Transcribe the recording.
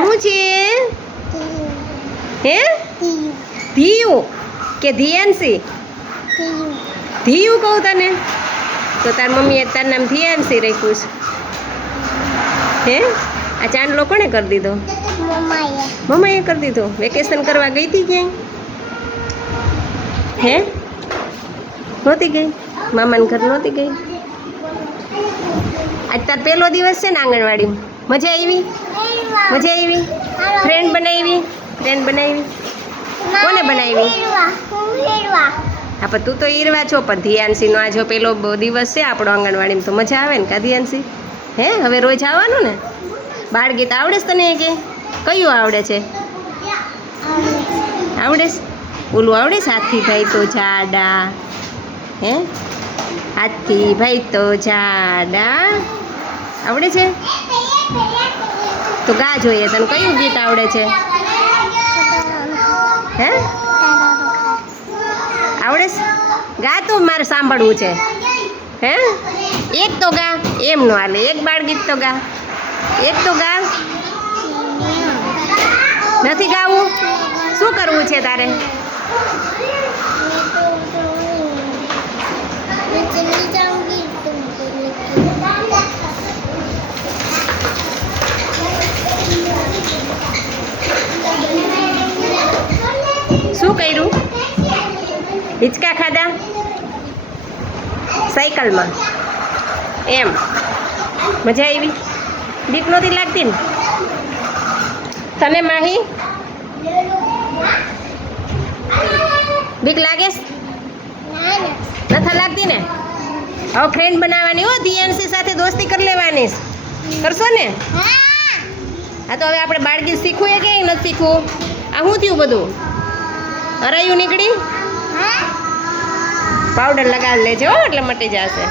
શું છે? હે? ધીયું. કે ધીએનસી? ધીયું કહું તને. તો તાર મમ્મીએ તાર નામ ધીએનસી રાખ્યું છે. હે? આ ચાંદલો કોણે કરી દીધો? મમ્માએ કરી દીધો. વેકેશન કરવા ગઈ હતી ક્યાંય? હે? નહોતી ગઈ? મામાના ઘર નહોતી ગઈ? આજ તાર પહેલો દિવસ છે ને આંગણવાડીમાં. મજા આવી? મજા આવી? ફ્રેન્ડ બનાવી? ફ્રેન્ડ બનાવી? કોને બનાવી? હા પણ તું તો ઈરવા છો પણ ધ્યાનસિંહનો આ જો પેલો દિવસ છે આપણો આંગણવાડીમાં તો મજા આવે ને કા ધ્યાનસિંહ? હે હવે રોજ આવવાનું ને? બાળગીત આવડે છે તને કે કયું આવડે છે? આવડે છે? ઓલું આવડે છે હાથી ભાઈ તો જાડા હે? હાથી ભાઈ તો જાડા આવડે છે? તો ગા જોઈએ, તને કયું ગીત આવડે છે? હે? આવડે ગા તો મારે સાંભળવું છે. હે? એક તો ગા, એમ નો હાલે. એક બાળ ગીત તો ગા. એક તો ગા. નથી ગાવું? શું કરવું છે તારે? શું કર્યું? હિંચકા ખાધા? સાયકલમાં. એમ. મજા આવી? બીક નહોતી લાગતી ને? તને માહી? બીક લાગે? નથી લાગતી ને? હવે ફ્રેન્ડ બનાવવાની હો ધીયાનસી સાથે દોસ્તી કરી લેવાની. કરશો ને? હા. તો હવે આપણે બાળગીત શીખવું કે નથી શીખવું? આ શું થયું બધું? હરાયું નીકળી? પાવડર લગાવી લેજો એટલે મટી જશે.